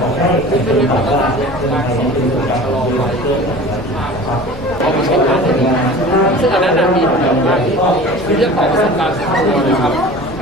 บอกได้เป็นแบบว่าไรเป็นงามาใช้งานได้ดีซึ่งอันนั้นมีประโยชน์มากที่ที่เรื่องของประสบการณ์ส่วนตัวนะครับ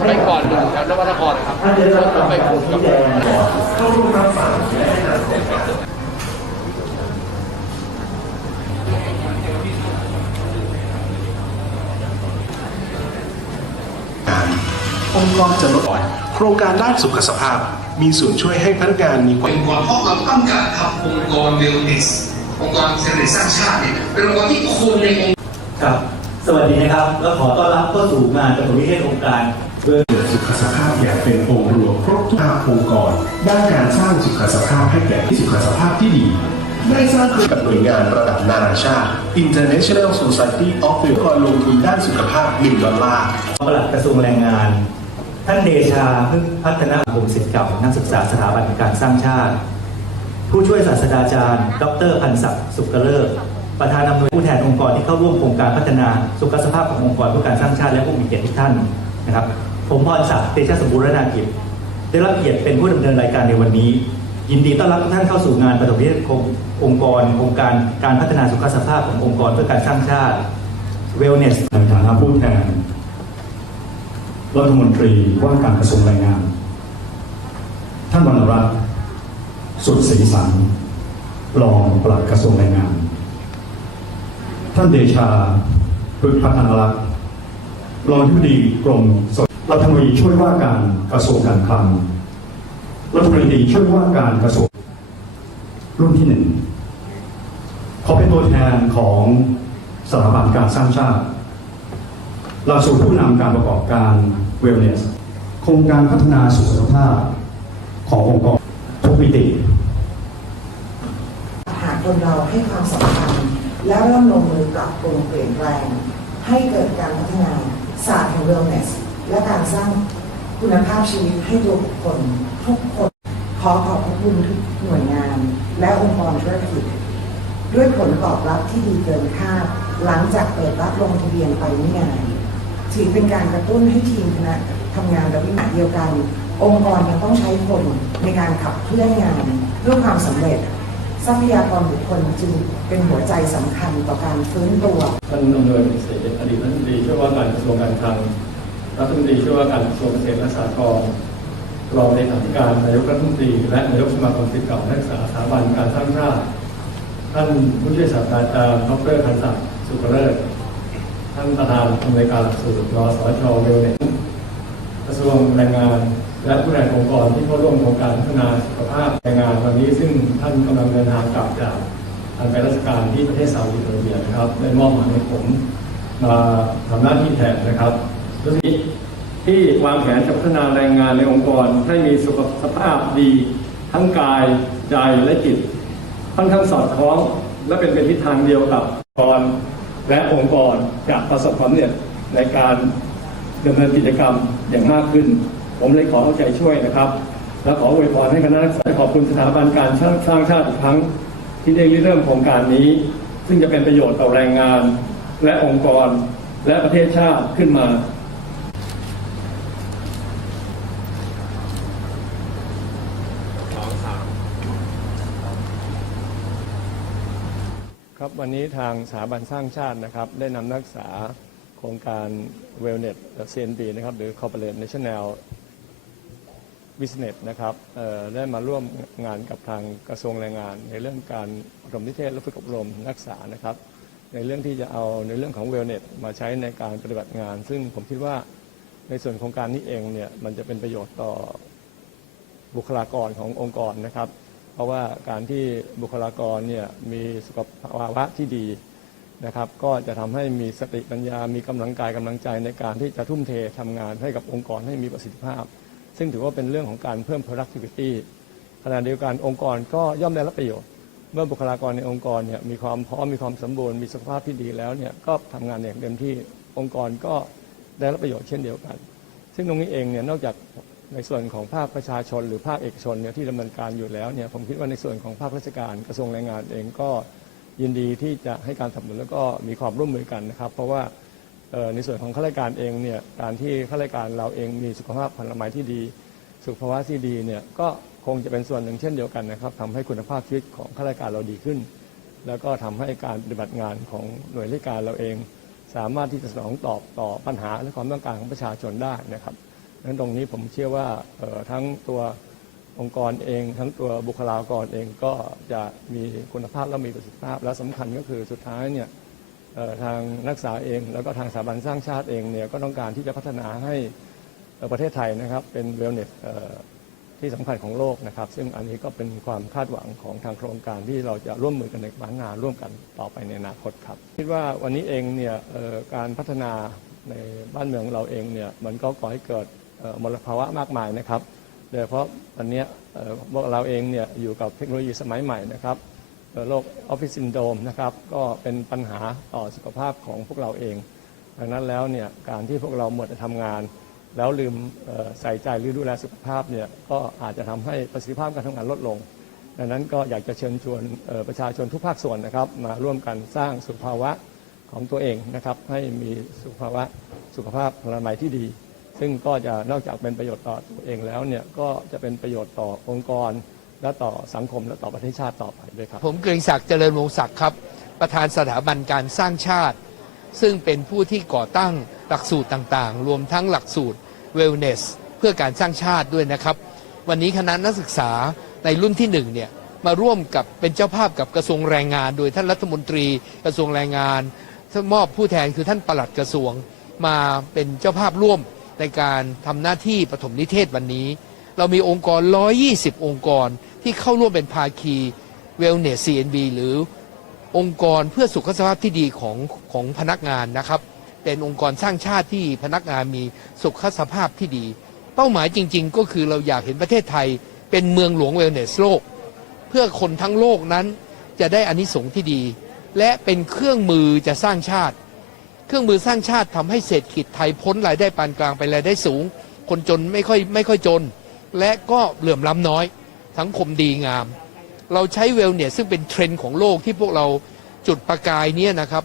สมัยก่อนหนึ่งแถวนวัตกรนะครับถ้าเดี๋ยวเราเราไปไปคุคุยยกับแจงองค์กรจะลดอ่อนโครงการด้านสุขสภาพ มีส่วนช่วยให้พนักงานมีความองค์กรเพราะเราต้องการทำองค์กรเวลเนสองค์กรเศรษฐกิจสร้างชาติเนี่ยเป็นองค์กรที่คนในองค์ครับสวัสดีนะครับแล้วขอต้อนรับเข้าสู่งานปฐมนิเทศโครงการเบอร์เกิดสุขสภาพอย่างเป็นองค์รวมครบทุกภาคองค์กรด้านการสร้างสุขสภาพให้แก่ที่สุขสภาพที่ดีได้สร้างขึ้นกับหน่วยงานระดับนานาชาติ International Society of องค์กรลงทุนด้านสุขภาพ1ดอลลาร์ปลัดกระทรวงแรงงาน ท่านเดชาพึ่งพัฒนาคมศิษย์เก่านักศึกษาสถาบันการสร้างชาติ ผู้ช่วยศาสตราจารย์ ดรพันศักดิ์สุขเลิศประธานอำนวยผู้แทนองค์กรที่เข้าร่วมโครงการพัฒนาสุขสภาพขององค์กรเพื่อการสร้างชาติและผู้มีเกียรติทุกท่านนะครับ ผมพรศักดิ์เตชะสมบูรณากิจได้รับเกียรติเป็นผู้ดำเนินรายการในวันนี้ ยินดีต้อนรับทุกท่านเข้าสู่งานปฐมนิเทศองค์กรโครงการการพัฒนาสุขสภาพขององค์กรเพื่อการสร้างชาติ Wellness ในฐานะผู้แทน รัฐมนตรีว่าการกระทรวงแรงงาน ท่านวรรณรัตน์สุดศรีสันรองปลัดกระทรวงแรงงาน ท่านเดชาพึกพัฒนรักษ์รองที่ดีกรมสรัฐมนตรีช่วยว่าการกระทรวงการคลังรัฐมนตรีช่วยว่าการกระทรวงรุ่นที่หนึ่งขอเป็นตัวแทนของสถาบันการสร้างชาติหลักสูตรผู้นำการประกอบการ Wellness โครงการพัฒนาสุขภาพขององค์กรทุกมิติหากคนเราให้ความสำคัญ แล้วเริ่มลงมือปรับปรุงเปลี่ยนแปลง ให้เกิดการพัฒนาศาสตร์แห่ง wellness และการสร้างคุณภาพชีวิตให้ตัวบุคคลทุกคนขอขอบพระคุณทุกหน่วยงาน และองค์กรธุรกิจ ด้วยผลตอบรับที่ดีเกินคาดหลังจากเปิดรับลงทะเบียนไปไม่นาน ถือเป็นการกระตุ้นให้ทีมคณะทำงานและวิมานเดียวกัน องค์กรยังต้องใช้คนในการขับเคลื่อนงานเพื่อความสำเร็จ ทรัพยากรบุคคลจึงเป็นหัวใจสำคัญต่อการฟื้นตัวท่านอำนวยเกษตรอดีตรัฐมนตรีช่วยว่าการกระทรวงการคลังรัฐมนตรีช่วยว่าการกระทรวงเกษตรและสหกรณ์รองเลขาธิการนายกรัฐมนตรีและนายกสมาคมศิษย์เก่านักศึกษาสถาบันการสร้างชาติ ท่านผู้ช่วยศาสตราจารย์ดรพันศักดิ์สุขเลิศ ท่านประธานอำนวยการหลักสูตรรสชเวลเนสกระทรวงแรงงาน และผู้แทนองค์กรที่เข้าร่วมโครงการพัฒนาสุขภาพแรงงานวันนี้ ซึ่งท่านกำลังเดินทางกลับจากการไปราชการที่ประเทศซาอุดิอาระเบียนะครับได้มอบหมายให้ผมมาทำหน้าที่แทนนะครับและที่ที่วางแผนจะพัฒนาแรงงานในองค์กรให้มีสุขภาพดี ทั้งกายใจและจิตค่อนข้างสอดคล้อง และเป็นเป็นทิศทางเดียวกับองค์กร และองค์กรจะประสบความสำเร็จในการดำเนินกิจกรรมอย่างมากขึ้น ผมเลยขอเอาใจช่วยนะครับ และขออวยพรให้คณะนักศึกษาขอบคุณสถาบันการสร้างชาติอีกครั้ง ที่ได้ริเริ่มโครงการนี้ ซึ่งจะเป็นประโยชน์ต่อแรงงาน และองค์กรและประเทศชาติขึ้นมา ครับ วันนี้ทางสถาบันสร้างชาตินะครับ ได้นำนักศึกษาโครงการ Wellnet CNB นะครับ หรือ Corporate National Business นะครับได้มาร่วมงานกับทางกระทรวงแรงงาน ในเรื่องการอบรมนิเทศและฝึกอบรมนักศึกษานะครับ ในเรื่องที่จะเอาในเรื่องของ Wellnet มาใช้ในการปฏิบัติงาน ซึ่งผมคิดว่าในส่วนโครงการนี้เองเนี่ยมันจะเป็นประโยชน์ต่อบุคลากรขององค์กรนะครับ เพราะว่าการที่บุคลากรเนี่ยมีสุขภาวะที่ดีนะครับ ก็จะทำให้มีสติปัญญา มีกำลังกายกำลังใจในการที่จะทุ่มเททำงานให้กับองค์กรให้มีประสิทธิภาพ ซึ่งถือว่าเป็นเรื่องของการเพิ่ม productivity ขณะเดียวกันองค์กรก็ย่อมได้รับประโยชน์ เมื่อบุคลากรในองค์กรเนี่ยมีความพร้อมมีความสมบูรณ์มีสุขภาพที่ดีแล้วเนี่ยก็ทำงานอย่างเต็มที่องค์กรก็ได้รับประโยชน์เช่นเดียวกัน ซึ่งตรงนี้เองเนี่ยนอกจาก ในส่วนของภาคประชาชน หรือภาคเอกชนเนี่ยที่ดำเนินการอยู่แล้วเนี่ยผมคิดว่าในส่วนของภาคราชการกระทรวงแรงงานเองก็ยินดีที่จะให้การสนับสนุนแล้วก็มีความร่วมมือกันนะครับ เพราะว่าในส่วนของข้าราชการเองเนี่ยการที่ข้าราชการเราเองมีสุขภาพพลามัยที่ดี สุขภาวะที่ดีเนี่ยก็คงจะเป็นส่วนหนึ่งเช่นเดียวกันนะครับทำให้คุณภาพชีวิตของข้าราชการเราดีขึ้น แล้วก็ทำให้การปฏิบัติงานของหน่วยราชการเราเอง สามารถที่จะสนองตอบต่อปัญหาและความต้องการของประชาชนได้นะครับ นั้นตรงนี้ผมเชื่อว่าทั้งตัวองค์กรเอง ทั้งตัวบุคลากรเองก็จะมีคุณภาพและมีประสิทธิภาพ และสำคัญก็คือสุดท้ายเนี่ยทางนักศึกษาเอง แล้วก็ทางสถาบันสร้างชาติเองเนี่ยก็ต้องการที่จะพัฒนาให้ประเทศไทยนะครับเป็นเวลเนสที่สำคัญของโลกนะครับ ซึ่งอันนี้ก็เป็นความคาดหวังของทางโครงการที่เราจะร่วมมือกันในการงานร่วมกันต่อไปในอนาคตครับ คิดว่าวันนี้เองเนี่ยการพัฒนาในบ้านเมืองเราเองเนี่ยมันก็ก่อให้เกิด มลภาวะมากมายนะครับโดยเฉพาะวันนี้พวกเราเองเนี่ยอยู่กับเทคโนโลยีสมัยใหม่นะครับโรคออฟฟิศซินโดมนะครับก็เป็นปัญหาต่อสุขภาพของพวกเราเอง ดังนั้นแล้วเนี่ยการที่พวกเราหมดแต่ทำงาน แล้วลืมใส่ใจหรือดูแลสุขภาพเนี่ยก็อาจจะทำให้ประสิทธิภาพการทำงานลดลง ดังนั้นก็อยากจะเชิญชวนประชาชนทุกภาคส่วนนะครับมาร่วมกันสร้างสุขภาวะของตัวเองนะครับให้มีสุขภาวะสุขภาพพลามัยที่ดี ซึ่งก็จะนอกจากเป็นประโยชน์ต่อตัวเองแล้วเนี่ยก็จะเป็นประโยชน์ต่อองค์กร และต่อสังคมและต่อประเทศชาติต่อไปด้วยครับ ผมเกรียงศักดิ์เจริญวงศักดิ์ครับ ประธานสถาบันการสร้างชาติ ซึ่งเป็นผู้ที่ก่อตั้งหลักสูตรต่างๆ รวมทั้งหลักสูตร Wellness เพื่อการสร้างชาติด้วยนะครับ วันนี้คณะนักศึกษาในรุ่นที่หนึ่งเนี่ยมาร่วมกับเป็นเจ้าภาพกับกระทรวงแรงงาน โดยท่านรัฐมนตรีกระทรวงแรงงานท่านมอบผู้แทนคือท่านปลัดกระทรวงมาเป็นเจ้าภาพร่วม ในการทำหน้าที่ปฐมนิเทศวันนี้ เรามีองค์กร 120 องค์กรที่เข้าร่วมเป็นภาคี Wellness CNB หรือองค์กรเพื่อสุขภาพที่ดีของของพนักงานนะครับ เป็นองค์กรสร้างชาติที่พนักงานมีสุขภาพที่ดี เป้าหมายจริง ๆ ก็คือเราอยากเห็นประเทศไทย เป็นเมืองหลวงเวลเนสโลก เพื่อคนทั้งโลกนั้นจะได้อานิสงส์ที่ดี และเป็นเครื่องมือจะสร้างชาติ เครื่องมือสร้างชาติทำให้เศรษฐกิจไทยพ้นรายได้ปานกลางไปรายได้สูง คนจนไม่ค่อยไม่ค่อยจน และก็เหลื่อมล้ำน้อย สังคมดีงาม เราใช้เวลเนี่ยซึ่งเป็นเทรนด์ของโลกที่พวกเราจุดประกายเนี้นะครับ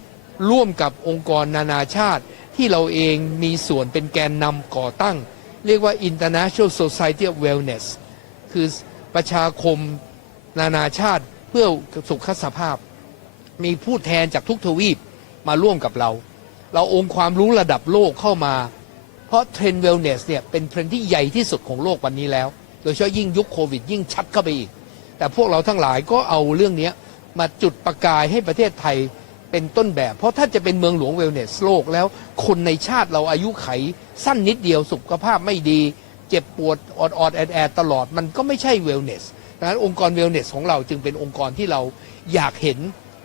ร่วมกับองค์กรนานาชาติที่เราเองมีส่วนเป็นแกนนำก่อตั้ง เรียกว่า International Society of Wellness คือประชาคมนานาชาติเพื่อสุขสภาพ มีผู้แทนจากทุกทวีปมาร่วมกับเรา เราองค์ความรู้ระดับโลกเข้ามา เพราะเทรนด์เวลเนสเนี่ยเป็นเทรนด์ที่ใหญ่ที่สุดของโลกวันนี้แล้ว โดยเฉพาะยิ่งยุคโควิด ยิ่งชัดเข้าไปอีก แต่พวกเราทั้งหลายก็เอาเรื่องนี้มาจุดประกายให้ประเทศไทยเป็นต้นแบบ เพราะถ้าจะเป็นเมืองหลวงเวลเนสโลกแล้ว คนในชาติเราอายุไข สั้นนิดเดียวสุขภาพไม่ดี เจ็บปวดออดออดแอดแอดตลอดมันก็ไม่ใช่เวลเนสดังนั้นองค์กรเวลเนสของเราจึงเป็นองค์กรที่เราอยากเห็น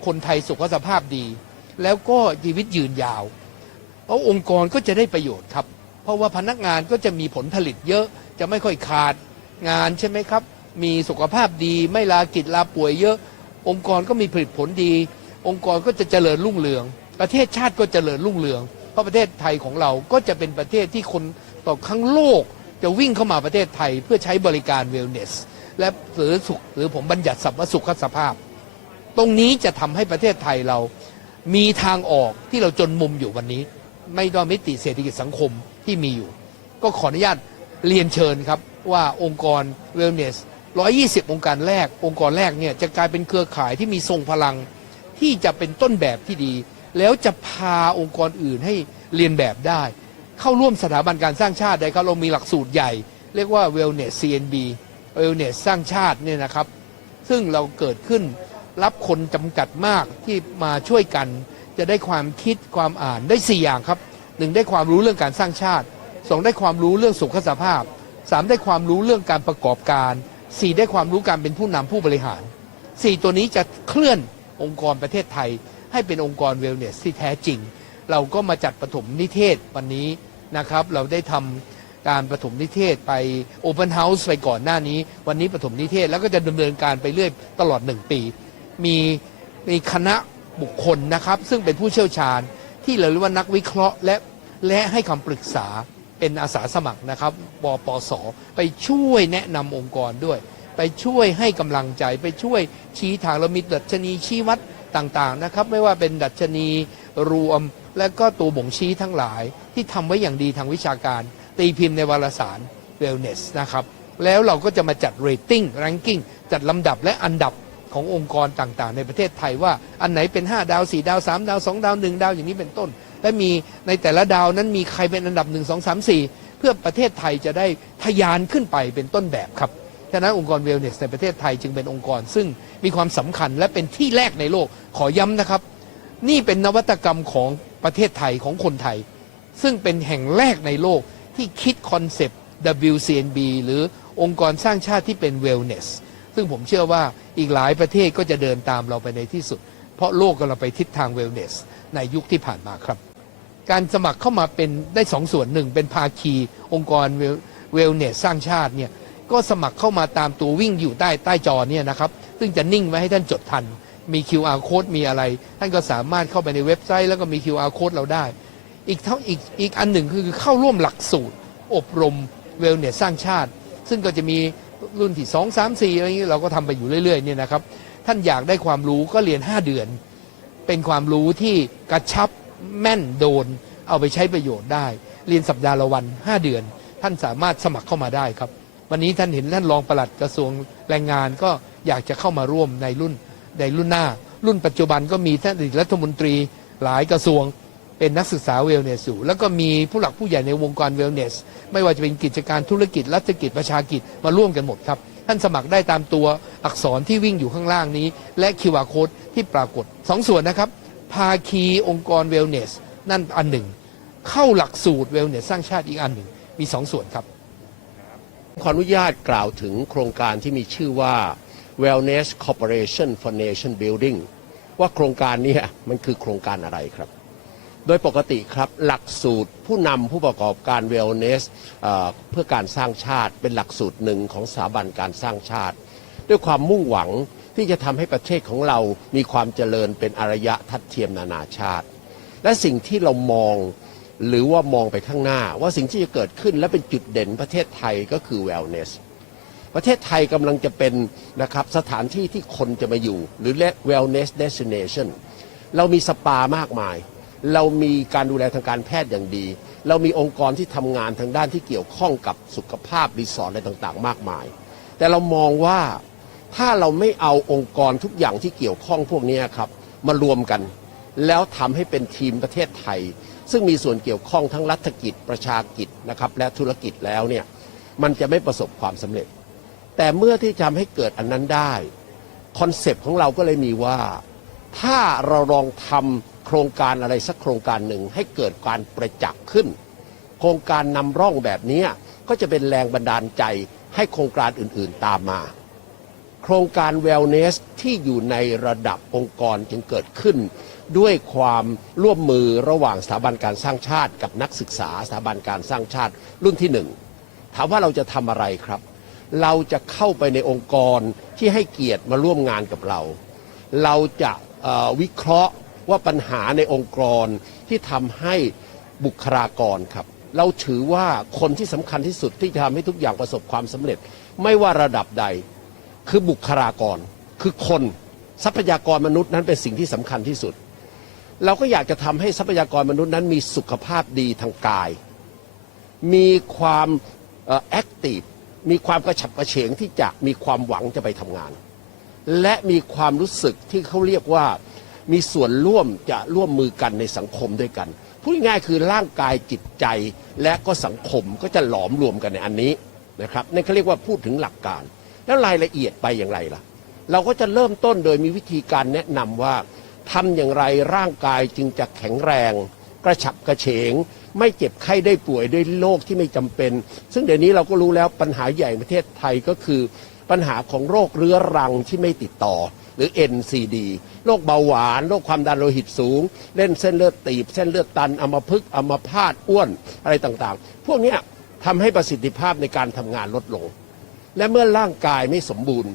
คนไทยสุขภาพดี แล้วก็ชีวิตยืนยาว เพราะองค์กรก็จะได้ประโยชน์ครับ เพราะว่าพนักงานก็จะมีผลผลิตเยอะจะไม่ค่อยขาดงานใช่ไหมครับ มีสุขภาพดีไม่ลากิจลาป่วยเยอะ องค์กรก็มีผลิตผลดี องค์กรก็จะเจริญรุ่งเรือง ประเทศชาติก็เจริญรุ่งเรือง เพราะประเทศไทยของเราก็จะเป็นประเทศที่คนต่อทั้งโลกจะวิ่งเข้ามาประเทศไทยเพื่อใช้บริการเวลเนส และหรือสุขหรือผมบัญญัติศัพวสุขภาพ ตรงนี้จะทำให้ประเทศไทยเรา มีทางออกที่เราจนมุมอยู่วันนี้ ไม่ด้วยมิติเศรษฐกิจสังคมที่มีอยู่ ก็ขออนุญาตเรียนเชิญครับว่าองค์กร Wellness 120 องค์การแรก องค์กรแรกเนี่ยจะกลายเป็นเครือข่ายที่มีทรงพลังที่จะเป็นต้นแบบที่ดี แล้วจะพาองค์กรอื่นให้เรียนแบบได้ เข้าร่วมสถาบันการสร้างชาติได้ครับเรามีหลักสูตรใหญ่ เรียกว่า Wellness CNB Wellness สร้างชาติเนี่ยนะครับ ซึ่งเราเกิดขึ้น รับคนจำกัดมากที่มาช่วยกัน จะได้ความคิดความอ่านได้ 4 อย่างครับหนึ่งได้ความรู้เรื่องการสร้างชาติสองได้ความรู้เรื่องสุขสภาพสามได้ความรู้เรื่องการประกอบการสี่ได้ความรู้การเป็นผู้นำผู้บริหารสี่ตัวนี้จะเคลื่อนองค์กรประเทศไทย ให้เป็นองค์กรเวลเนสที่แท้จริง เราก็มาจัดปฐมนิเทศวันนี้นะครับ เราได้ทำการปฐมนิเทศไปโอเ n นเฮาส์ไปก่อนหน้านี้ วันนี้ปฐมนิเทศแล้วก็จะดำเนินการไปเรื่อยตลอดหนึ่งปี มีมีคณะบุคคลนะครับ ซึ่งเป็นผู้เชี่ยวชาญที่เราเรียกว่านักวิเคราะห์และและให้คำปรึกษาเป็นอาสาสมัครนะครับปปส ไปช่วยแนะนำองค์กรด้วย ไปช่วยให้กำลังใจ ไปช่วยชี้ทางเรามีดัชนีชี้วัดต่างๆนะครับ ไม่ว่าเป็นดัชนีรวม และก็ตัวบ่งชี้ทั้งหลายที่ทำไว้อย่างดีทางวิชาการ ตีพิมพ์ในวารสาร Wellness นะครับ แล้วเราก็จะมาจัดเรตติ้งแรงกิ้งจัดลำดับและอันดับ ขององค์กรต่างๆ ในประเทศไทยว่าอันไหนเป็น 5 ดาว 4 ดาว 3 ดาว 2 ดาว 1 ดาวอย่างนี้เป็นต้น และมีในแต่ละดาวนั้นมีใครเป็นอันดับ 1 2 3 4 เพื่อประเทศไทยจะได้ทะยานขึ้นไปเป็นต้นแบบครับฉะนั้นองค์กรเวลเนสในประเทศไทยจึงเป็นองค์กร ซึ่งมีความสำคัญและเป็นที่แรกในโลกขอย้ำนะครับ นี่เป็นนวัตกรรมของประเทศไทยของคนไทย ซึ่งเป็นแห่งแรกในโลกที่คิดคอนเซปต์ WCNB หรือองค์กรสร้างชาติที่เป็น Wellness ซึ่งผมเชื่อว่าอีกหลายประเทศก็จะเดินตามเราไปในที่สุด เพราะโลกกำลังไปทิศทาง Wellness ในยุคที่ผ่านมาครับ การสมัครเข้ามาเป็นได้สองส่วนหนึ่งเป็นภาคีองค์กรเวลเนสสร้างชาติเนี่ยก็สมัครเข้ามาตามตัววิ่งอยู่ใต้ใต้จอเนี่ยนะครับ ซึ่งจะนิ่งไว้ให้ท่านจดทัน มี QR code มีอะไร ท่านก็สามารถเข้าไปในเว็บไซต์แล้วก็มี QR code เราได้ อีกเท่าอีกอีกอันหนึ่งคือเข้าร่วมหลักสูตร อบรมเวลเนสสร้างชาติ ซึ่งก็จะมี รุ่นที่2 3 4อะไรอย่างนี้เราก็ทำไปอยู่เรื่อยๆเนี่ยนะครับ ท่านอยากได้ความรู้ก็เรียน 5 เดือน เป็นความรู้ที่กระชับแม่นโดน เอาไปใช้ประโยชน์ได้ เรียนสัปดาห์ละวัน 5 เดือน ท่านสามารถสมัครเข้ามาได้ครับ วันนี้ท่านเห็นท่านรองปลัดกระทรวงแรงงานก็อยากจะเข้ามาร่วมในรุ่นในรุ่นหน้า รุ่นปัจจุบันก็มีท่านอดีตรัฐมนตรีหลายกระทรวง เป็นนักศึกษาเวลเนสอยู่แล้วก็มีผู้หลักผู้ใหญ่ในวงการเวลเนส ไม่ว่าจะเป็นกิจการธุรกิจ รัฐกิจประชากิจมาร่วมกันหมดครับ ท่านสมัครได้ตามตัวอักษรที่วิ่งอยู่ข้างล่างนี้ และ QR code ที่ปรากฏสองส่วนนะครับ ภาคีองค์กรเวลเนส นั่นอันหนึ่ง เข้าหลักสูตรเวลเนสสร้างชาติอีกอันหนึ่ง มีสองส่วนครับ ขออนุญาตกล่าวถึงโครงการที่มีชื่อว่า Wellness Corporation for Nation Building ว่าโครงการนี้มันคือโครงการอะไรครับ โดยปกติครับหลักสูตรผู้นำผู้ประกอบการ Wellness เอ่อเพื่อการสร้างชาติเป็นหลักสูตรหนึ่งของสถาบันการสร้างชาติ ด้วยความมุ่งหวังที่จะทำให้ประเทศของเรามีความเจริญเป็นอารยะทัดเทียมนานาชาติ และสิ่งที่เรามองหรือว่ามองไปข้างหน้า ว่าสิ่งที่จะเกิดขึ้นและเป็นจุดเด่นประเทศไทยก็คือ wellness ประเทศไทยกำลังจะเป็นนะครับสถานที่ที่คนจะมาอยู่ หรือเรียก wellness destination เรามีสปามากมาย เรามีการดูแลทางการแพทย์อย่างดี เรามีองค์กรที่ทำงานทางด้านที่เกี่ยวข้องกับสุขภาพรีสอร์ทอะไรต่างๆ มากมาย แต่เรามองว่าถ้าเราไม่เอาองค์กรทุกอย่างที่เกี่ยวข้องพวกนี้ครับมารวมกัน แล้วทำให้เป็นทีมประเทศไทย ซึ่งมีส่วนเกี่ยวข้องทั้งรัฐกิจประชากิจนะครับและธุรกิจแล้วเนี่ยมันจะไม่ประสบความสำเร็จ แต่เมื่อที่จะทำให้เกิดอันนั้นได้คอนเซปต์ของเราก็เลยมีว่า ถ้าเราลองทำ โครงการอะไรสักโครงการหนึ่งให้เกิดการประจักษ์ขึ้น โครงการนำร่องแบบนี้ก็จะเป็นแรงบันดาลใจให้โครงการอื่นๆตามมา โครงการ Wellness ที่อยู่ในระดับองค์กรจึงเกิดขึ้น ด้วยความร่วมมือระหว่างสถาบันการสร้างชาติ กับนักศึกษาสถาบันการสร้างชาติรุ่นที่หนึ่งถามว่าเราจะทำอะไรครับ เราจะเข้าไปในองค์กรที่ให้เกียรติมาร่วมงานกับเรา เราจะวิเคราะห์ ว่าปัญหาในองค์กรที่ทำให้บุคลากรครับ เราถือว่าคนที่สำคัญที่สุดที่จะทำให้ทุกอย่างประสบความสำเร็จ ไม่ว่าระดับใด คือบุคลากร คือคนทรัพยากรมนุษย์นั้นเป็นสิ่งที่สำคัญที่สุด เราก็อยากจะทำให้ทรัพยากรมนุษย์นั้นมีสุขภาพดีทางกาย มีความแอคทีฟมีความกระฉับกระเฉงที่จะมีความหวังจะไปทำงาน และมีความรู้สึกที่เขาเรียกว่า มีส่วนร่วมจะร่วมมือกันในสังคมด้วยกันพูดง่ายๆคือร่างกายจิตใจและก็สังคมก็จะหลอมรวมกันในอันนี้นะครับนั่นเขาเรียกว่าพูดถึงหลักการ แล้วรายละเอียดไปอย่างไรล่ะ เราก็จะเริ่มต้นโดยมีวิธีการแนะนำว่าทำอย่างไรร่างกายจึงจะแข็งแรง กระฉับกระเฉง ไม่เจ็บไข้ได้ป่วยด้วยโรคที่ไม่จำเป็น ซึ่งเดี๋ยวนี้เราก็รู้แล้วปัญหาใหญ่ประเทศไทยก็คือ ปัญหาของโรคเรื้อรังที่ไม่ติดต่อ หรือ NCD โรคเบาหวานโรคความดันโลหิตสูง เล่นเส้นเลือดตีบ เส้นเลือดตันอัมพฤกษ์อัมพาตอ้วนอะไรต่างๆ พวกนี้ทำให้ประสิทธิภาพในการทำงานลดลง และเมื่อร่างกายไม่สมบูรณ์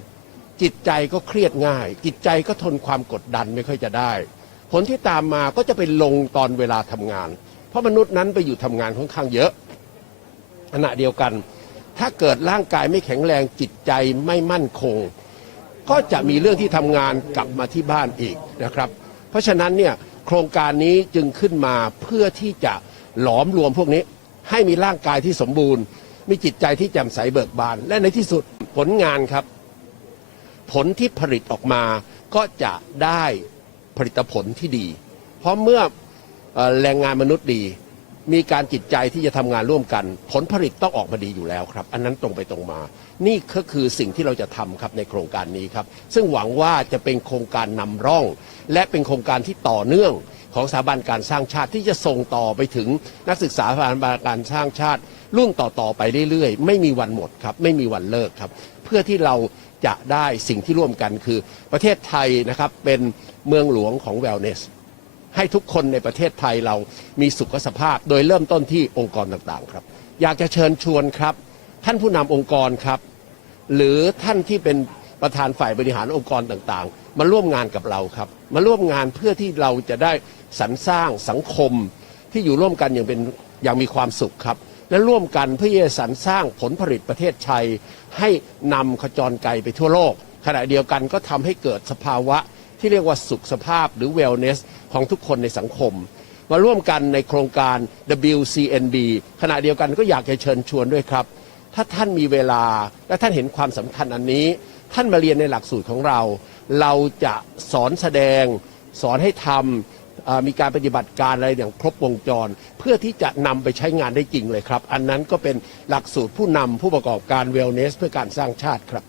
จิตใจก็เครียดง่าย จิตใจก็ทนความกดดันไม่ค่อยจะได้ ผลที่ตามมาก็จะเป็นลงตอนเวลาทำงาน เพราะมนุษย์นั้นไปอยู่ทำงานค่อนข้างเยอะขณะเดียวกัน ถ้าเกิดร่างกายไม่แข็งแรงจิตใจไม่มั่นคง ก็จะมีเรื่องที่ทำงานกลับมาที่บ้านอีกนะครับ เพราะฉะนั้นเนี่ยโครงการนี้จึงขึ้นมาเพื่อที่จะหลอมรวมพวกนี้ ให้มีร่างกายที่สมบูรณ์ มีจิตใจที่แจ่มใสเบิกบาน และในที่สุดผลงานครับ ผลที่ผลิตออกมาก็จะได้ผลิตผลที่ดี เพราะเมื่ออแรงงานมนุษย์ดี มีการจิตใจที่จะทำงานร่วมกัน ผลผลิตต้องออกมาดีอยู่แล้วครับ อันนั้นตรงไปตรงมา นี่ก็คือสิ่งที่เราจะทำครับในโครงการนี้ครับ ซึ่งหวังว่าจะเป็นโครงการนำร่อง และเป็นโครงการที่ต่อเนื่องของสถาบันการสร้างชาติที่จะส่งต่อไปถึงนักศึกษาสถาบันการสร้างชาติ รุ่นต่อๆไปเรื่อยๆ ไม่มีวันหมดครับ ไม่มีวันเลิกครับ เพื่อที่เราจะได้สิ่งที่ร่วมกันคือ ประเทศไทยนะครับเป็นเมืองหลวงของ wellness ให้ทุกคนในประเทศไทยเรามีสุขสภาพ โดยเริ่มต้นที่องค์กรต่างๆครับ อยากจะเชิญชวนครับ ท่านผู้นำองค์กรครับ หรือท่านที่เป็นประธานฝ่ายบริหารองค์กรต่างๆ มาร่วมงานกับเราครับ มาร่วมงานเพื่อที่เราจะได้สรรสร้างสังคม ที่อยู่ร่วมกันอย่างเป็นอย่างมีความสุขครับ และร่วมกันเพื่อจะสรรสร้างผลผลิตประเทศไทยให้นำขจรไกลไปทั่วโลก ขณะเดียวกันก็ทำให้เกิดสภาวะ ที่เรียกว่าสุขสภาพหรือ wellness ของทุกคนในสังคม มาร่วมกันในโครงการ WCNB ขณะเดียวกันก็อยากจะเชิญชวนด้วยครับ ถ้าท่านมีเวลาและท่านเห็นความสำคัญอันนี้ ท่านมาเรียนในหลักสูตรของเรา เราจะสอนแสดง สอนให้ทำมีการปฏิบัติการอะไรอย่างครบวงจร เพื่อที่จะนำไปใช้งานได้จริงเลยครับ อันนั้นก็เป็นหลักสูตรผู้นำผู้ประกอบการ Wellness เพื่อการสร้างชาติครับ